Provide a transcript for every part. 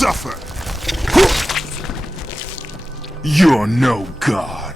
suffer! You're no god.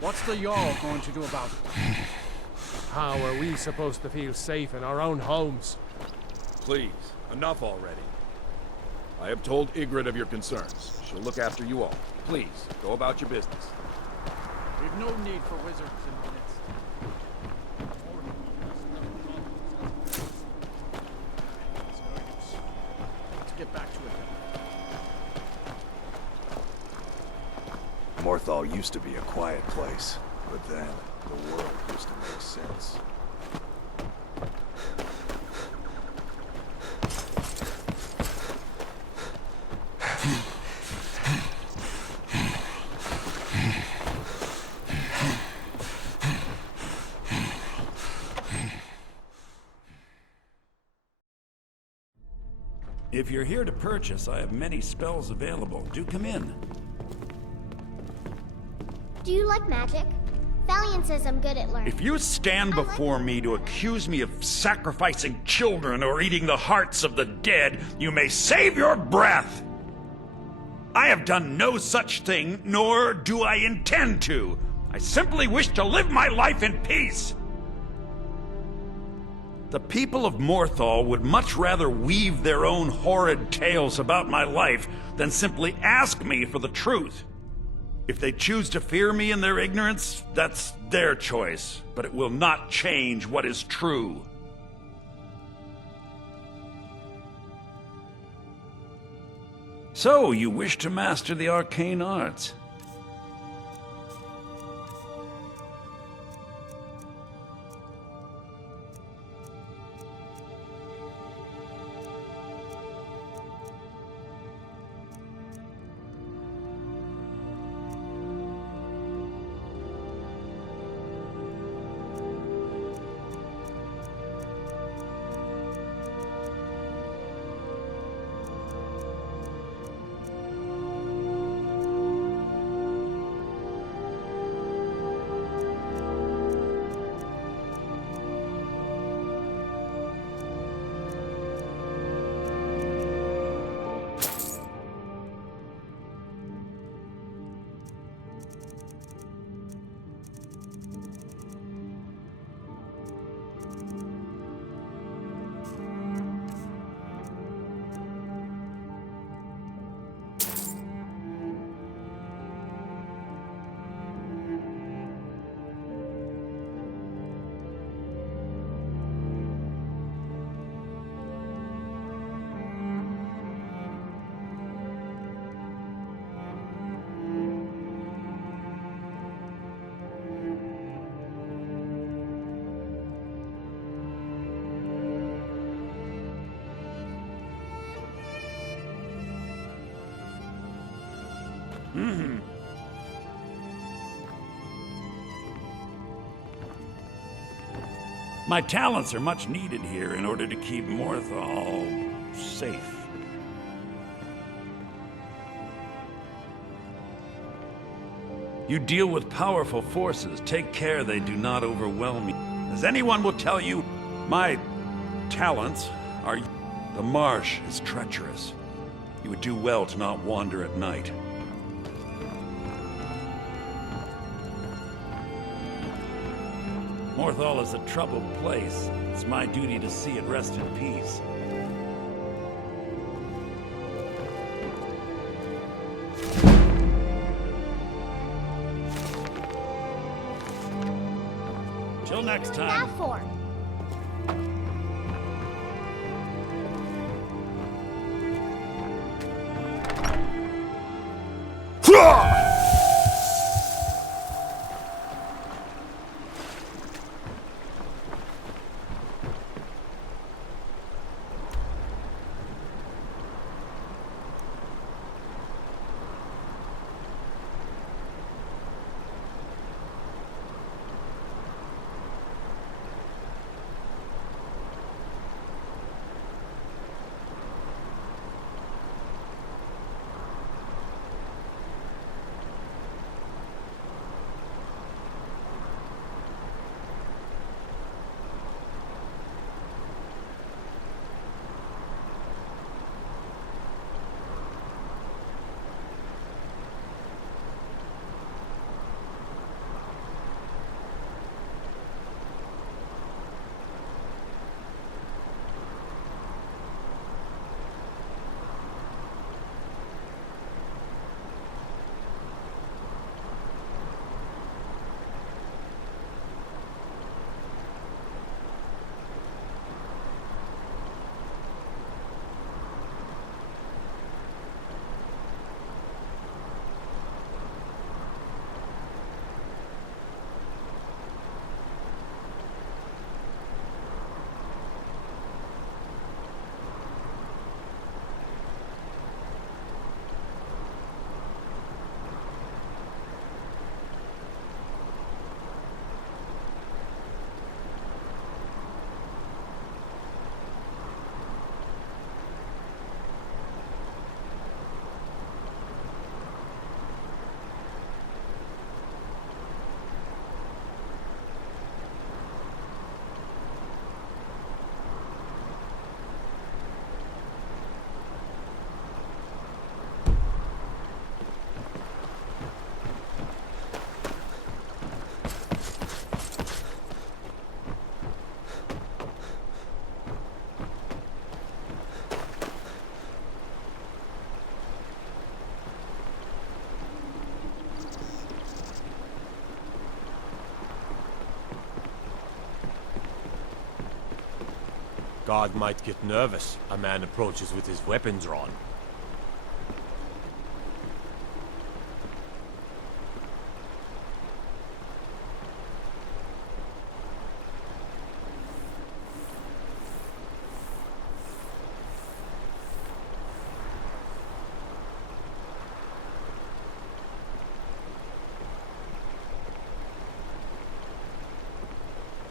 What's the Jarl going to do about it? How are we supposed to feel safe in our own homes? Please, enough already. I have told Ygritte of your concerns. She'll look after you all. Please, go about your business. We've no need for wizards in the midst. Let's get back to it. Morthal used to be a quiet place, but then the world used to make sense. If you're here to purchase, I have many spells available. Do come in. Do you like magic? Valiant says I'm good at learning. If you stand before me to accuse me of sacrificing children or eating the hearts of the dead, you may save your breath! I have done no such thing, nor do I intend to. I simply wish to live my life in peace. The people of Morthal would much rather weave their own horrid tales about my life than simply ask me for the truth. If they choose to fear me in their ignorance, that's their choice, but it will not change what is true. So, you wish to master the arcane arts? My talents are much needed here in order to keep Morthal safe. You deal with powerful forces. Take care they do not overwhelm you. As anyone will tell you, my talents are... The marsh is treacherous. You would do well to not wander at night. Morthal is a troubled place. It's my duty to see it rest in peace. Till next time. That for? God might get nervous. A man approaches with his weapons drawn.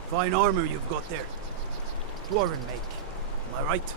Fine armor you've got there. Dwarven make. Am I right?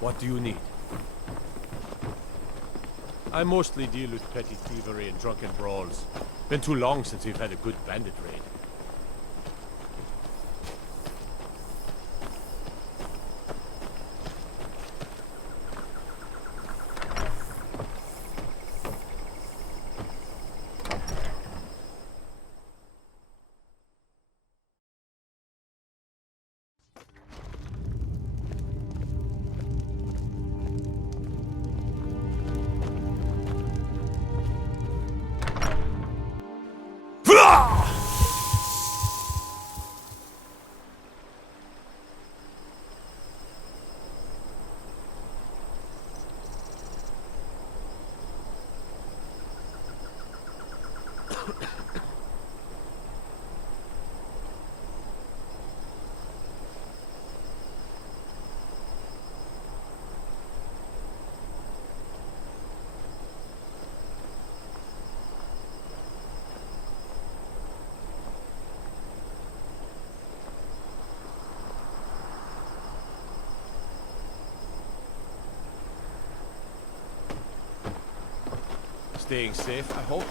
What do you need? I mostly deal with petty thievery and drunken brawls. Been too long since we've had a good bandit raid. Staying safe, I hope.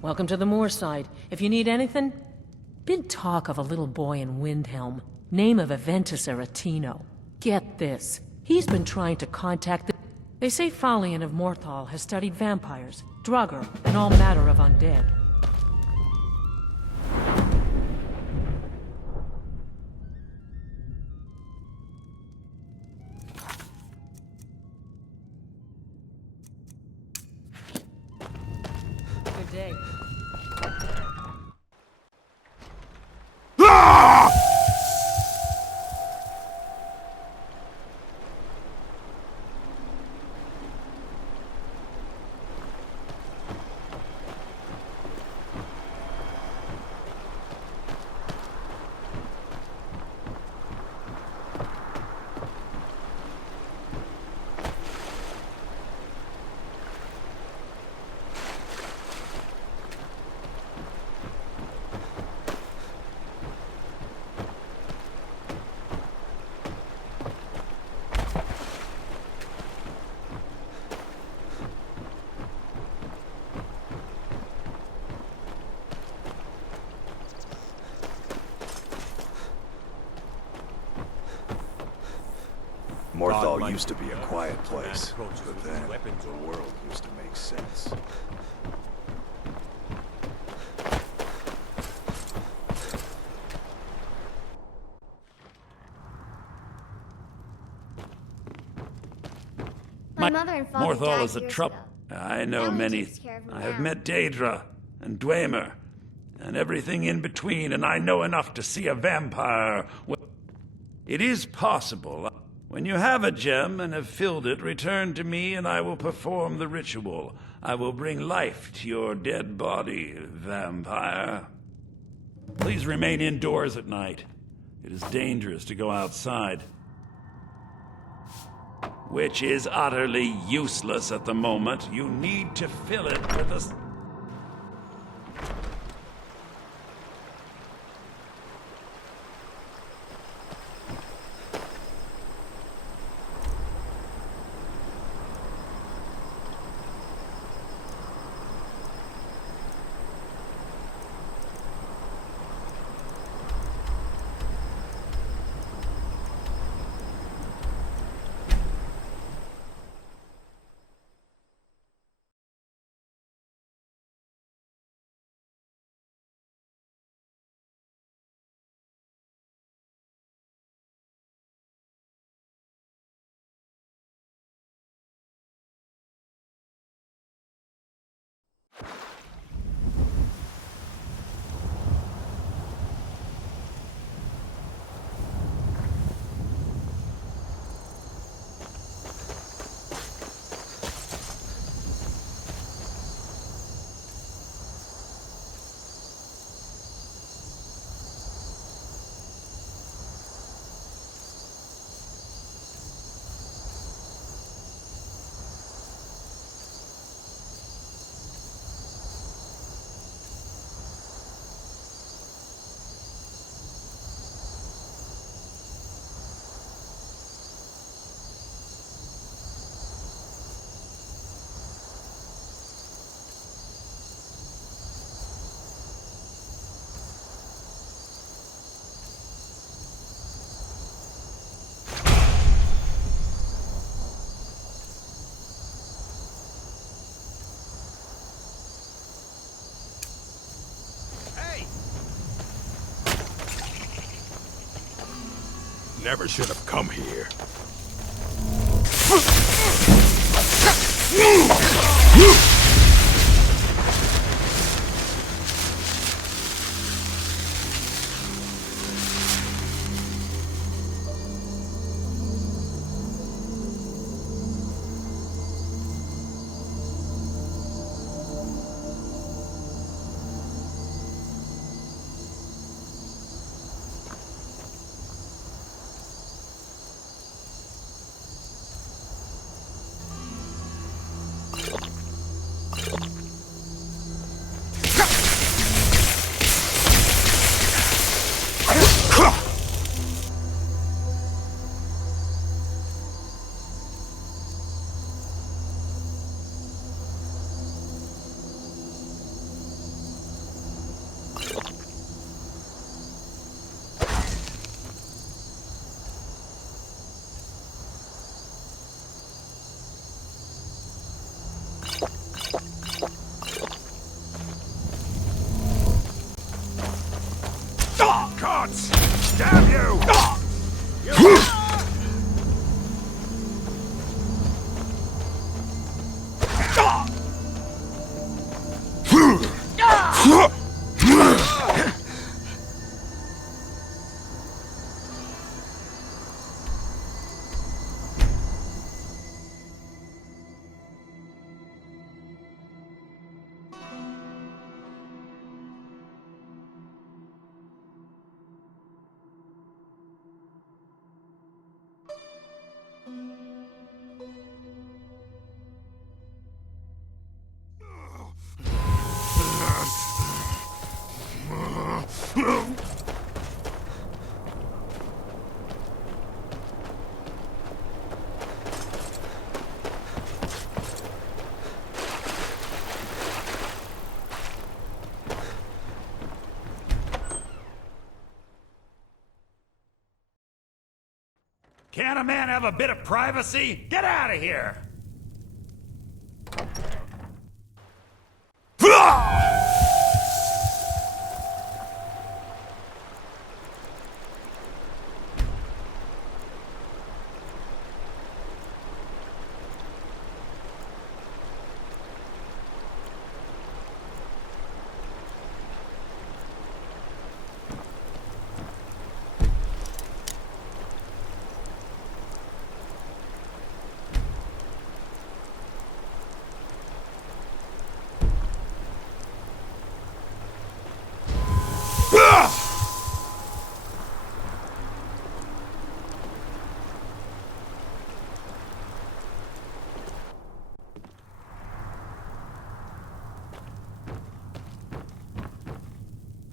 Welcome to the Moorside. If you need anything, been talk of a little boy in Windhelm. Name of Aventus Aretino. Get this. He's been trying to contact the... They say Falion of Morthal has studied vampires, Draugr, and all matter of undead. Good day. Morthal used to be a quiet place, but then the world used to make sense. My mother and father Morthal died is a years trouble. ago. I know Ellie many. takes care of him I have now. met Daedra and Dwemer and everything in between, and I know enough to see a vampire. It is possible. When you have a gem and have filled it, return to me and I will perform the ritual. I will bring life to your dead body, vampire. Please remain indoors at night. It is dangerous to go outside. Which is utterly useless at the moment. You need to fill it with a... Never should have come here. Gods! Damn you! Can't a man have a bit of privacy? Get out of here!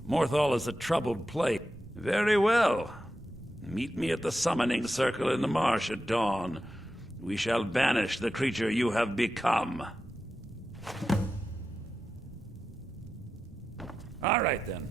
Morthal is a troubled place. Very well. Meet me at the summoning circle in the marsh at dawn. We shall banish the creature you have become. All right, then.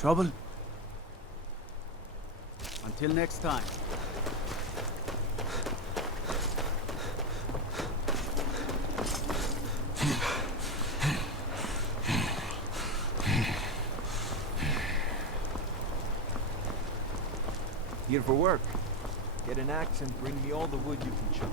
Trouble? Until next time. Here for work. Get an axe and bring me all the wood you can chop.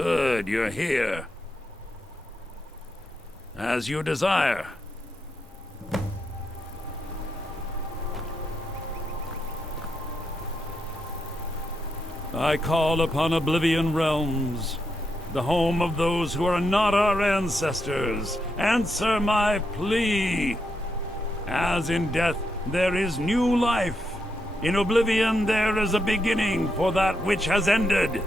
Good, you're here. As you desire. I call upon Oblivion Realms, the home of those who are not our ancestors. Answer my plea. As in death there is new life, in Oblivion there is a beginning for that which has ended.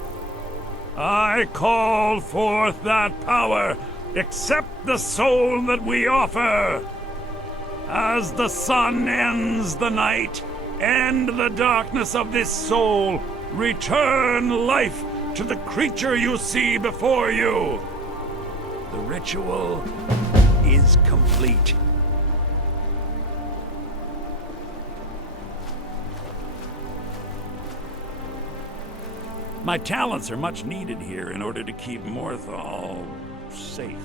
I call forth that power. Accept the soul that we offer. As the sun ends the night, end the darkness of this soul. Return life to the creature you see before you. The ritual is complete. My talents are much needed here in order to keep Morthal safe.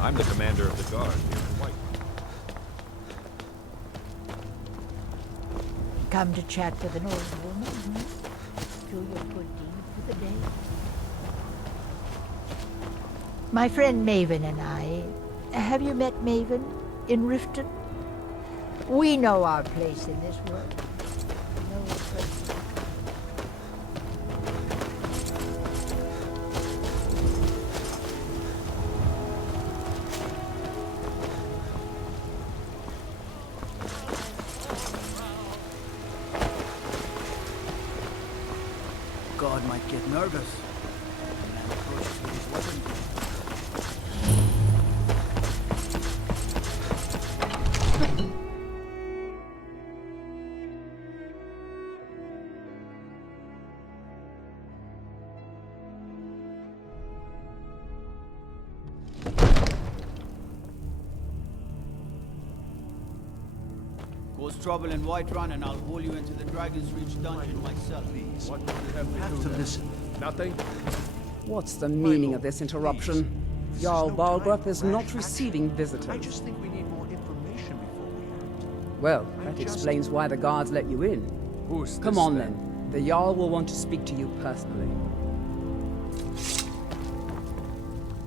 I'm the commander of the guard here in White. Come to chat with an old woman, hmm? Do your good deed for the day. My friend Maven and I... Have you met Maven in Riften? We know our place in this world. No place. God might get nervous. The man approaches with his weapon. Cause trouble in Whiterun and I'll haul you into the Dragon's Reach dungeon myself. What do you have to listen? Nothing? What's the meaning of this interruption? Jarl Balgruth is not receiving visitors. I just think we need more information before we act. Well, that explains why the guards let you in. Who's Come this, on then. The Jarl will want to speak to you personally.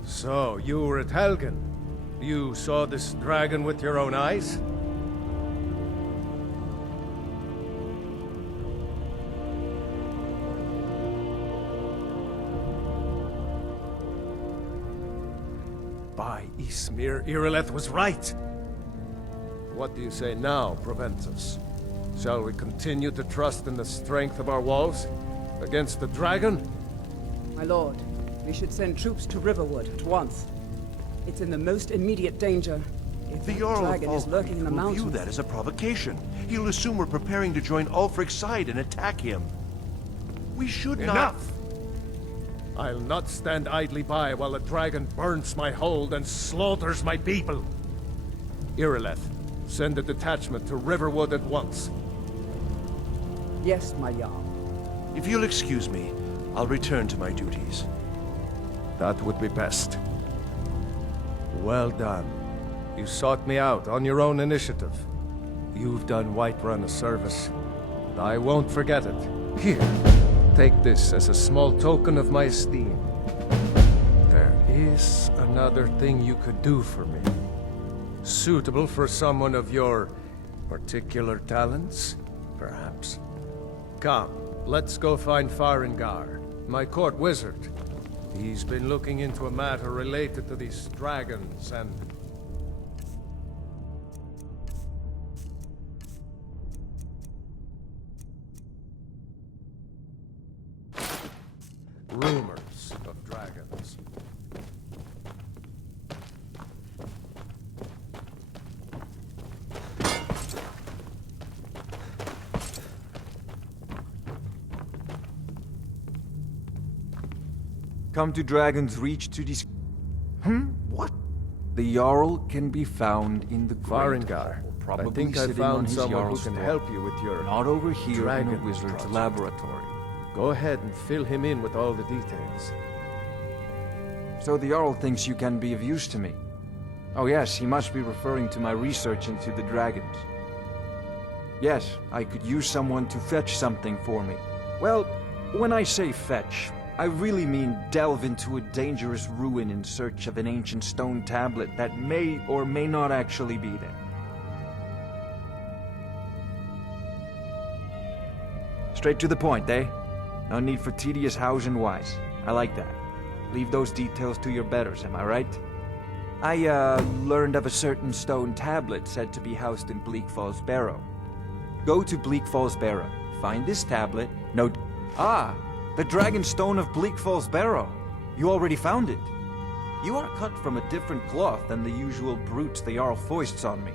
So, you were at Helgen. You saw this dragon with your own eyes? By Ysmir, Irileth was right. What do you say now, Proventus? Shall we continue to trust in the strength of our walls against the dragon? My lord, we should send troops to Riverwood at once. It's in the most immediate danger. If The that Jarl of dragon is lurking in the will view mountains... that as a provocation. He'll assume we're preparing to join Ulfric's side and attack him. We should not... Enough! I'll not stand idly by while the dragon burns my hold and slaughters my people. Irileth, send a detachment to Riverwood at once. Yes, my Jarl. If you'll excuse me, I'll return to my duties. That would be best. Well done. You sought me out on your own initiative. You've done Whiterun a service, and I won't forget it. Here, take this as a small token of my esteem. There is another thing you could do for me. Suitable for someone of your Particular talents, perhaps. Come, let's go find Farengar, my court wizard. He's been looking into a matter related to these dragons and... rumors of dragons. Come to Dragon's Reach to dis... What? The Jarl can be found in the Great Farengar, Hall, I probably think I sitting on found his someone who Jarl's can throne. help you with your Not over here in a dragon wizard's project. laboratory. Go ahead and fill him in with all the details. So the Jarl thinks you can be of use to me. Oh yes, he must be referring to my research into the dragons. Yes, I could use someone to fetch something for me. Well, when I say fetch, I really mean delve into a dangerous ruin in search of an ancient stone tablet that may or may not actually be there. Straight to the point, eh? No need for tedious hows and whys. I like that. Leave those details to your betters, am I right? I, learned of a certain stone tablet said to be housed in Bleak Falls Barrow. Go to Bleak Falls Barrow, find this tablet, note... Ah! The Dragon Stone of Bleak Falls Barrow! You already found it! You are cut from a different cloth than the usual brutes the Jarl foists on me.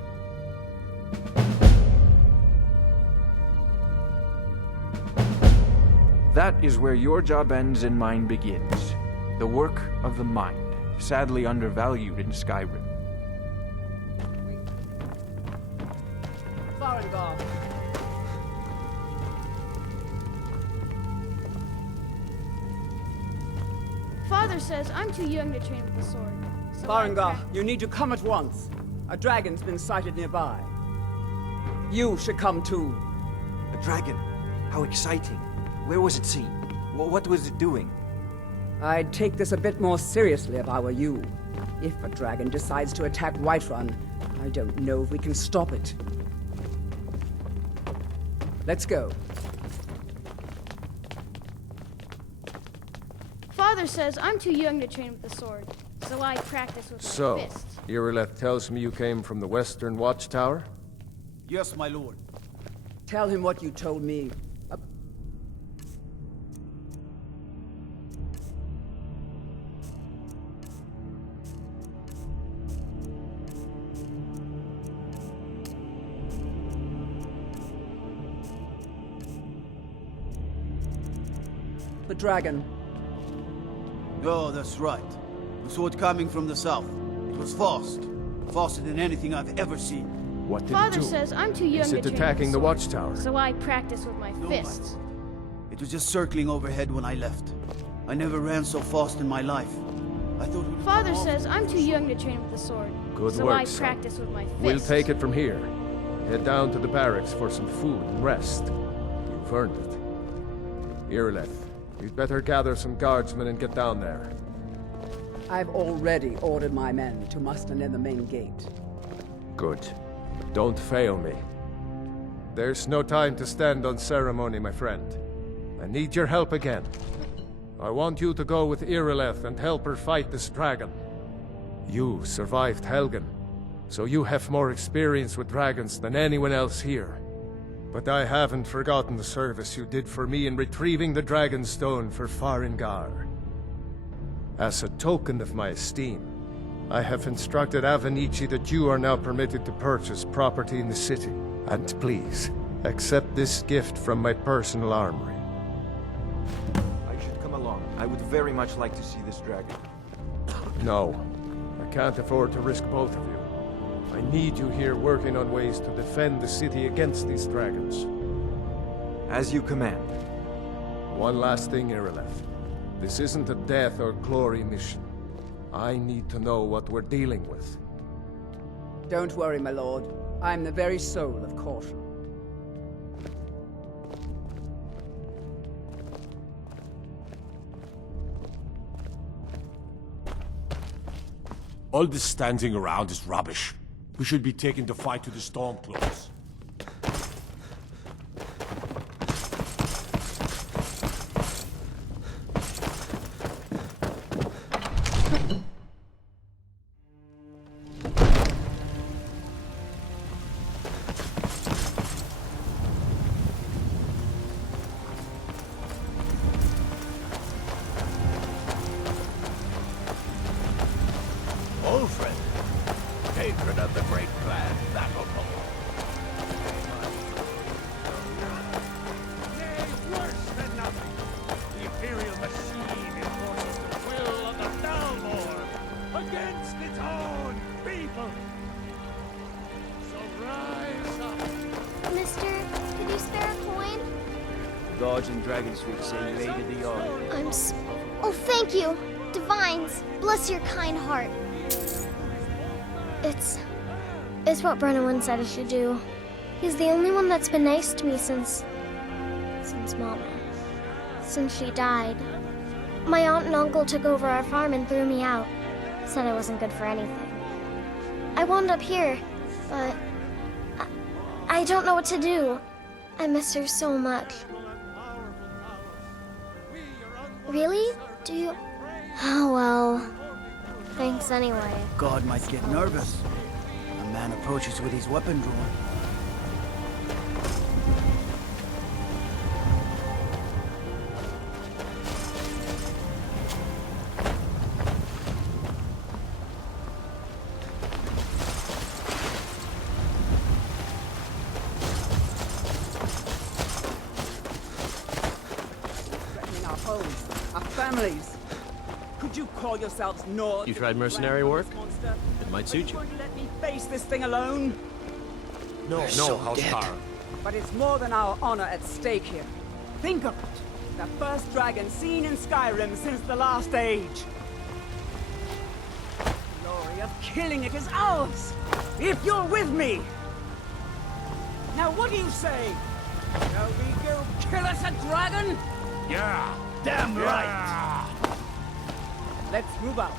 That is where your job ends and mine begins. The work of the mind, sadly undervalued in Skyrim. Farengar. Father says I'm too young to train with the sword. So Farengar, you need to come at once. A dragon's been sighted nearby. You should come too. A dragon? How exciting. Where was it seen? What was it doing? I'd take this a bit more seriously if I were you. If a dragon decides to attack Whiterun, I don't know if we can stop it. Let's go. Father says I'm too young to train with the sword, so I practice with my fists. Irileth tells me you came from the Western Watchtower? Yes, my lord. Tell him what you told me. The dragon. Oh, that's right. The sword coming from the south. It was fast. Faster than anything I've ever seen. What did Father it do? says I'm too young Is to it train attacking with the the sword, Watchtower? so I practice with my No, fists. It was just circling overhead when I left. I never ran so fast in my life. I thought it would Father come off says I'm too so- young to train with the sword, Good so work, I son. practice with my fists. We'll take it from here. Head down to the barracks for some food and rest. You've earned it. Irileth, you'd better gather some guardsmen and get down there. I've already ordered my men to muster near the main gate. Good. Don't fail me. There's no time to stand on ceremony, my friend. I need your help again. I want you to go with Irileth and help her fight this dragon. You survived Helgen, so you have more experience with dragons than anyone else here. But I haven't forgotten the service you did for me in retrieving the Dragon Stone for Farengar. As a token of my esteem, I have instructed Avenici that you are now permitted to purchase property in the city. And please, accept this gift from my personal armory. I should come along. I would very much like to see this dragon. No, I can't afford to risk both of you. I need you here working on ways to defend the city against these dragons. As you command. One last thing, Irileth. This isn't a death or glory mission. I need to know what we're dealing with. Don't worry, my lord. I'm the very soul of caution. All this standing around is rubbish. We should be taking the fight to the Stormcloaks. Guards in Dragon Street say you aided the army. Oh, thank you! Divines, bless your kind heart. It's what Brennan said I should do. He's the only one that's been nice to me since Mama. Since she died. My aunt and uncle took over our farm and threw me out. Said I wasn't good for anything. I wound up here, but I don't know what to do. I miss her so much. Really? Do you? Oh, well. Thanks anyway. God might get nervous. A man approaches with his weapon drawn. Threatening our homes, our families. Could you call yourselves Nords? You tried mercenary work? Monster? It might suit you. Going to let me face this thing alone? No, House Tara. But it's more than our honor at stake here. Think of it. The first dragon seen in Skyrim since the last age. The glory of killing it is ours, if you're with me. Now what do you say? Shall we go kill us a dragon? Yeah! Damn right! Let's move out.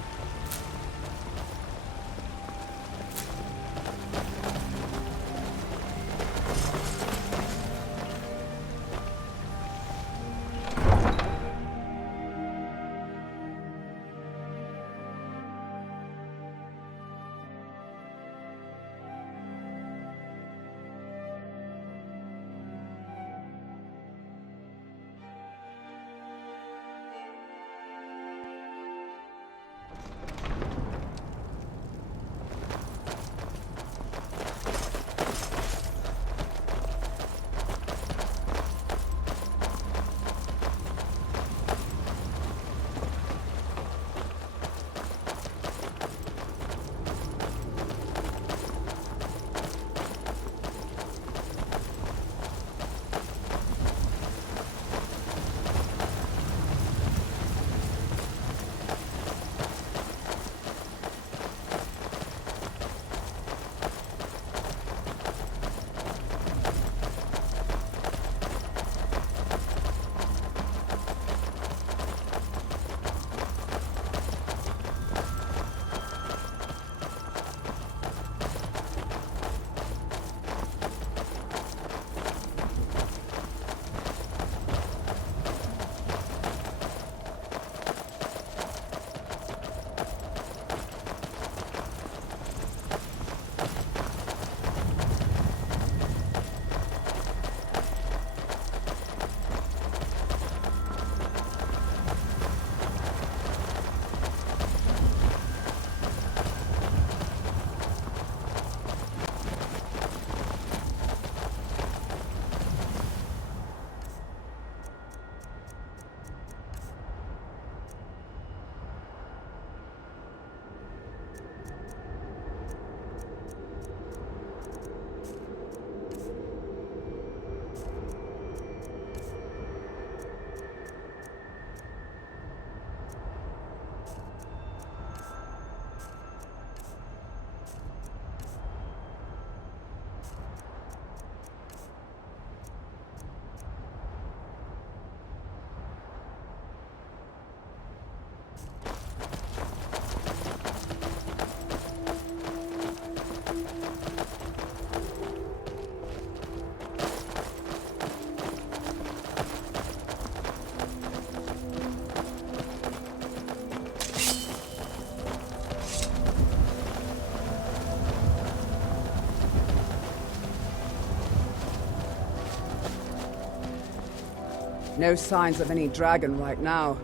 No signs of any dragon right now,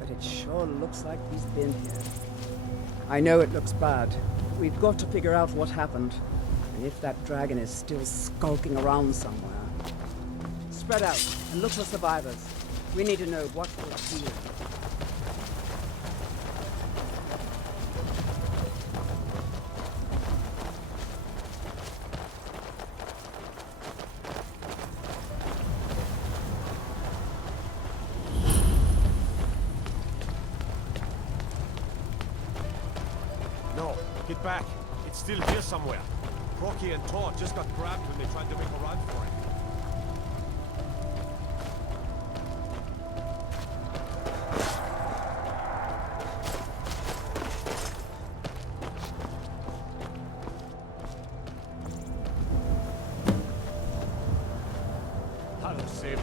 but it sure looks like he's been here. I know it looks bad. We've got to figure out what happened, and if that dragon is still skulking around somewhere. Spread out and look for survivors. We need to know what we're seeing. Get back. It's still here somewhere. Crocky and Tor just got grabbed when they tried to make a run for it. Hello, save.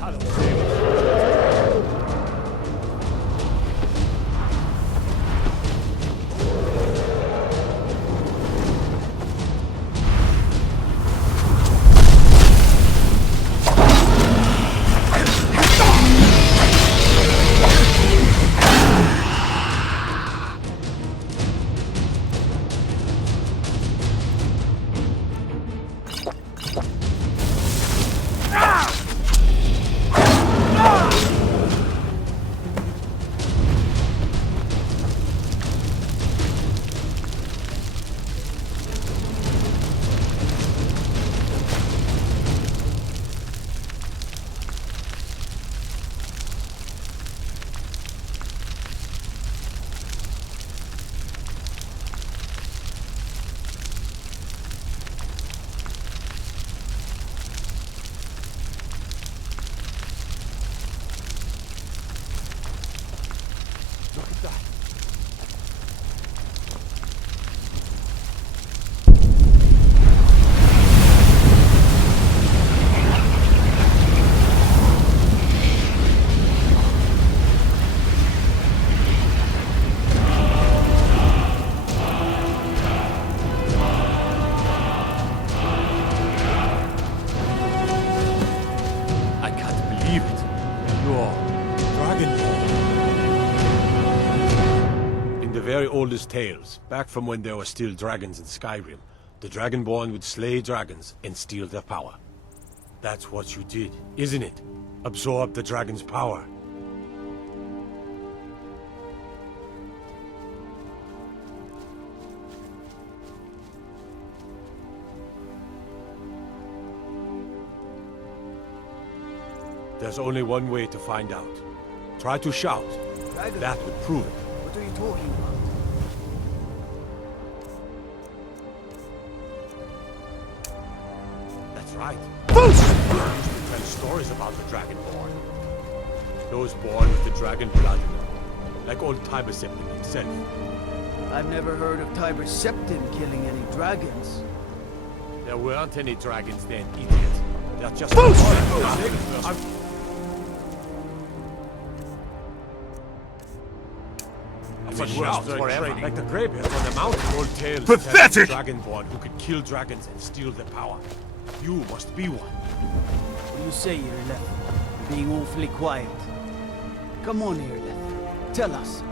Hello, save. Look at that. I can't believe it. You're Dragonborn. In the very oldest tales, back from when there were still dragons in Skyrim, the Dragonborn would slay dragons and steal their power. That's what you did, isn't it? Absorb the dragon's power. There's only one way to find out. Try to shout. Dragon? That would prove it. What are you talking about? That's right. Used to tell stories about the Dragonborn. Those born with the dragon blood in them. Like old Tiber Septim himself. I've never heard of Tiber Septim killing any dragons. There weren't any dragons then, idiot. They're just... But worse forever. Like the greybeards on the mountain. Old tales Pathetic! tell of a dragonborn who could kill dragons and steal their power. You must be one. What do you say, Irleth? You're being awfully quiet. Come on, Irleth. Tell us.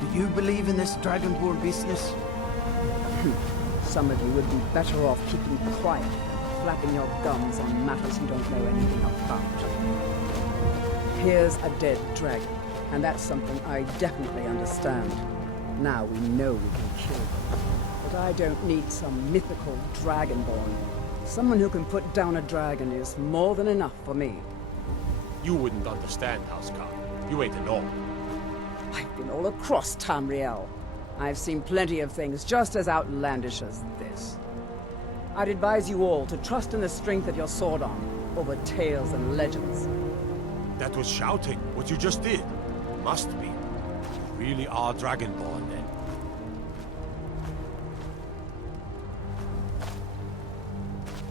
Do you believe in this Dragonborn business? Some of you would be better off keeping quiet than flapping your gums on matters you don't know anything about. Here's a dead dragon, and that's something I definitely understand. Now we know we can kill them. But I don't need some mythical dragonborn. Someone who can put down a dragon is more than enough for me. You wouldn't understand, Housecarl. You ain't a gnome. I've been all across Tamriel. I've seen plenty of things just as outlandish as this. I'd advise you all to trust in the strength of your sword arm over tales and legends. That was shouting, what you just did. Must be. You really are Dragonborn, then.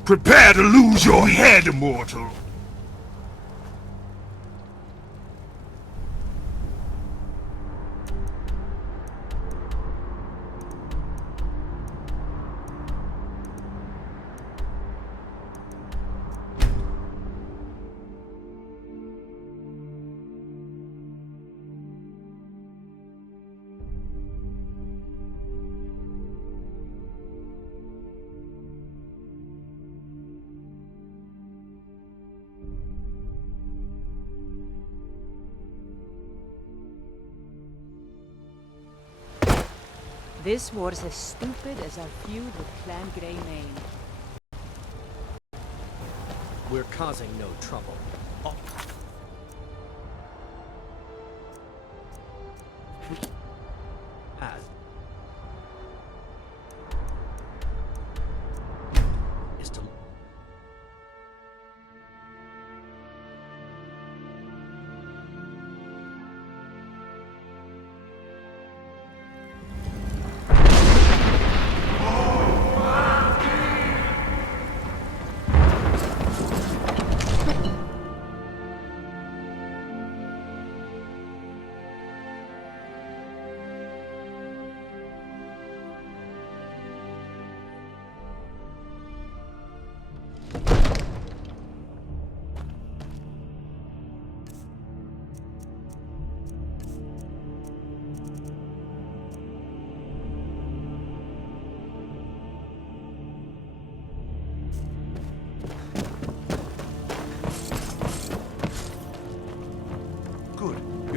Prepare to lose your head, mortal! This war's as stupid as our feud with Clan Greymane. We're causing no trouble. Has.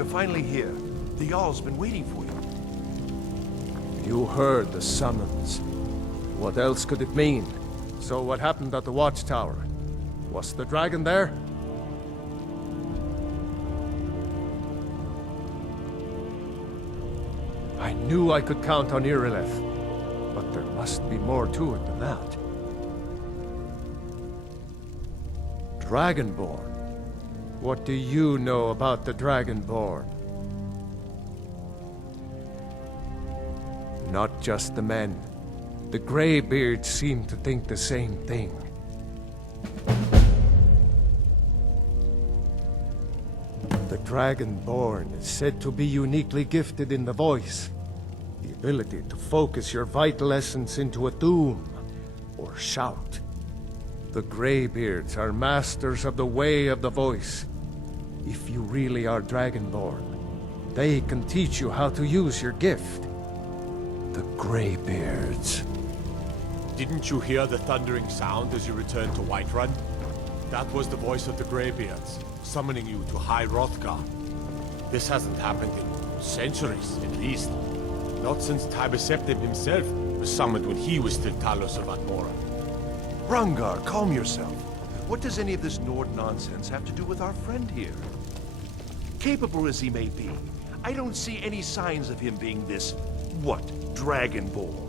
finally here. The Jarl's been waiting for you. You heard the summons. What else could it mean? So what happened at the watchtower? Was the dragon there? I knew I could count on Irileth, but there must be more to it than that. Dragonborn? What do you know about the Dragonborn? Not just the men. The Greybeards seem to think the same thing. The Dragonborn is said to be uniquely gifted in the voice. The ability to focus your vital essence into a doom or shout. The Greybeards are masters of the way of the voice. If you really are Dragonborn, they can teach you how to use your gift. The Greybeards. Didn't you hear the thundering sound as you returned to Whiterun? That was the voice of the Greybeards, summoning you to High Hrothgar. This hasn't happened in centuries, at least. Not since Tiber Septim himself was summoned when he was still Talos of Atmora. Hrongar, calm yourself. What does any of this Nord nonsense have to do with our friend here? Capable as he may be, I don't see any signs of him being this, what, Dragonborn?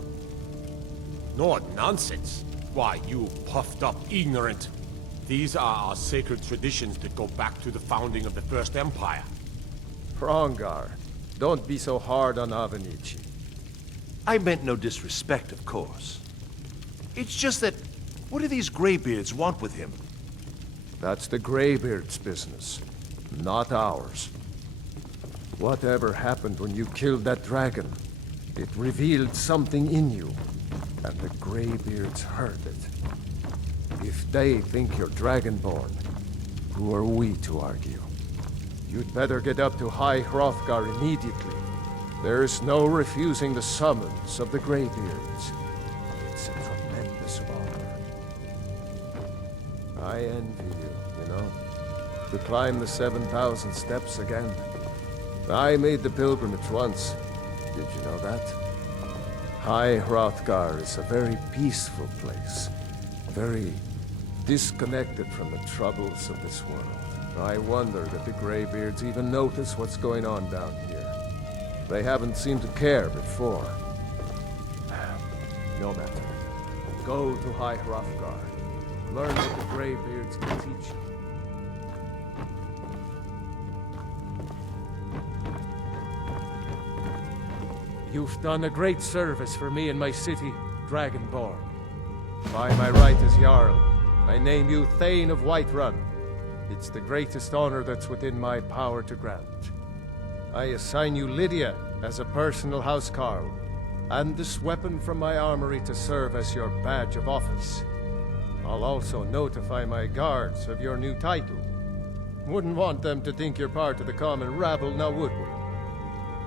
Nord nonsense? Why, you puffed up ignorant. These are our sacred traditions that go back to the founding of the First Empire. Hrongar, don't be so hard on Avenici. I meant no disrespect, of course. It's just that, what do these Greybeards want with him? That's the Greybeards' business, not ours. Whatever happened when you killed that dragon, it revealed something in you, and the Greybeards heard it. If they think you're Dragonborn, who are we to argue? You'd better get up to High Hrothgar immediately. There's no refusing the summons of the Greybeards. It's a tremendous honor. I envy you, you know. To climb the 7,000 steps again. I made the pilgrimage once. Did you know that? High Hrothgar is a very peaceful place. Very disconnected from the troubles of this world. I wonder that the Greybeards even notice what's going on down here. They haven't seemed to care before. No matter. Go to High Hrothgar. Learn what the Greybeards can teach you. You've done a great service for me and my city, Dragonborn. By my right as Jarl, I name you Thane of Whiterun. It's the greatest honor that's within my power to grant. I assign you Lydia as a personal housecarl, and this weapon from my armory to serve as your badge of office. I'll also notify my guards of your new title. Wouldn't want them to think you're part of the common rabble, now would we?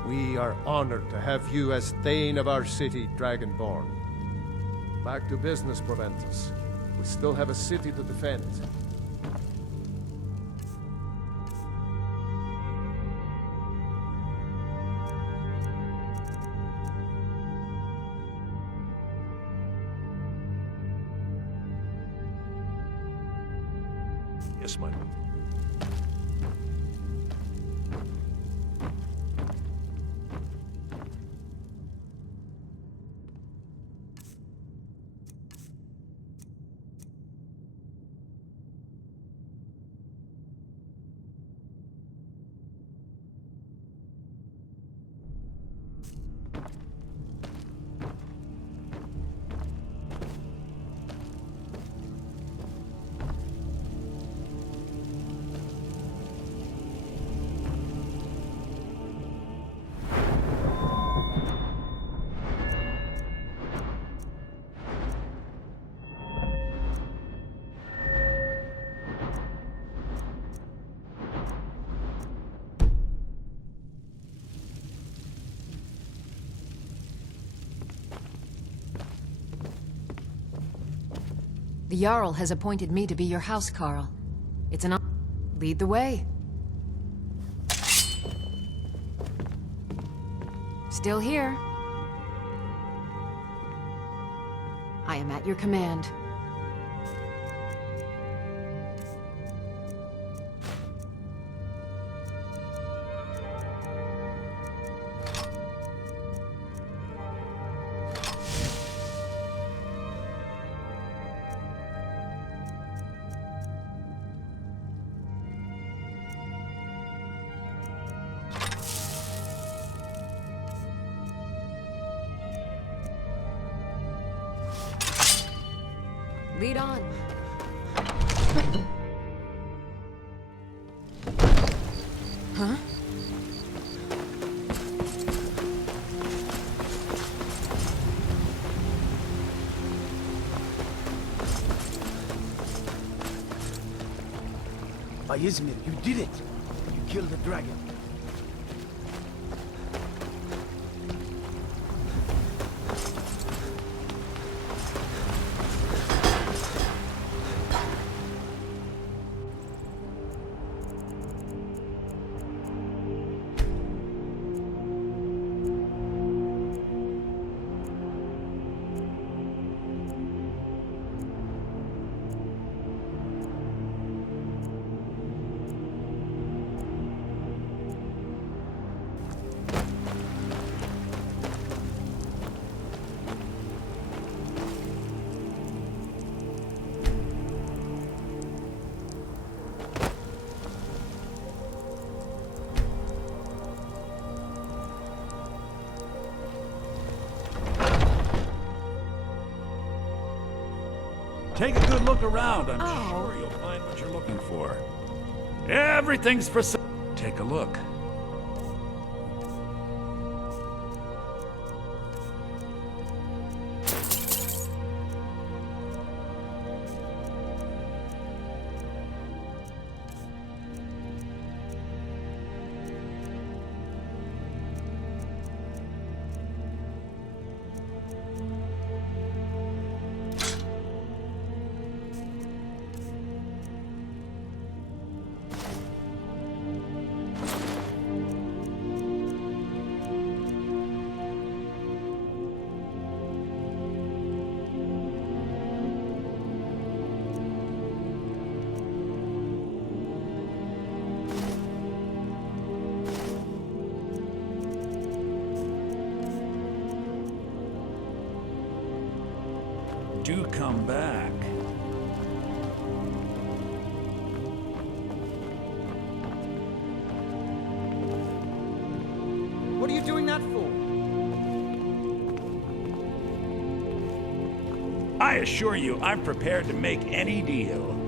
We are honored to have you as Thane of our city, Dragonborn. Back to business, Proventus. We still have a city to defend. Yes, my lord. The Jarl has appointed me to be your housecarl. It's an honor. Lead the way. Still here. I am at your command. Lead on. Huh? Izmir, you did it! You killed the dragon. Take a good look around. I'm sure you'll find what you're looking for. Everything's for sale. Take a look. Do come back. What are you doing that for? I assure you, I'm prepared to make any deal.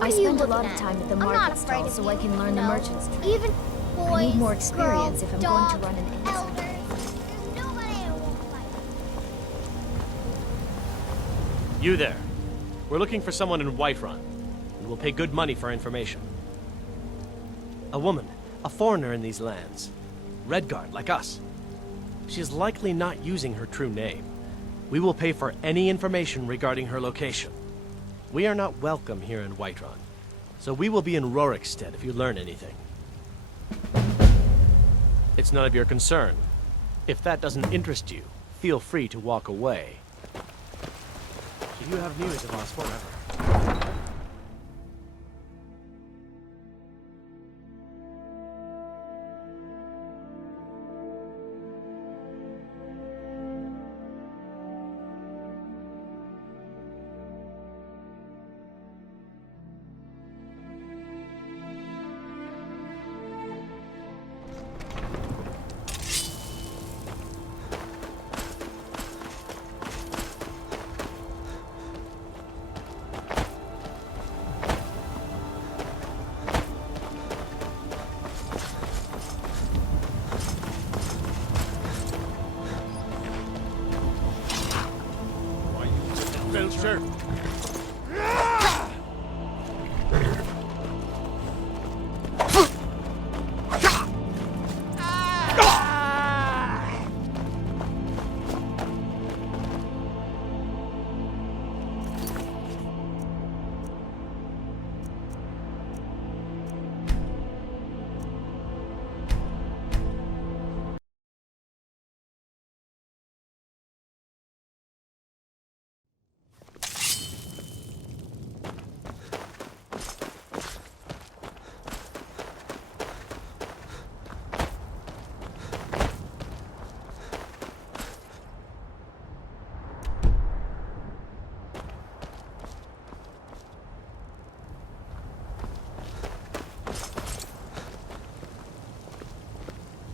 What I are you spend a looking lot of at? time at the I'm not market afraid stall of so you, I can learn the no. merchant's trade. Even boys, I need more girls, experience if I'm going to dogs, run an inn. elders. There's nobody I won't fight. You there. We're looking for someone in Whiterun, and we'll pay good money for information. A woman, a foreigner in these lands. Redguard, like us. She is likely not using her true name. We will pay for any information regarding her location. We are not welcome here in Whiterun, so we will be in Rorikstead if you learn anything. It's none of your concern. If that doesn't interest you, feel free to walk away. You have news of us forever.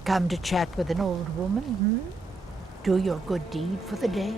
Come to chat with an old woman, hmm? Do your good deed for the day?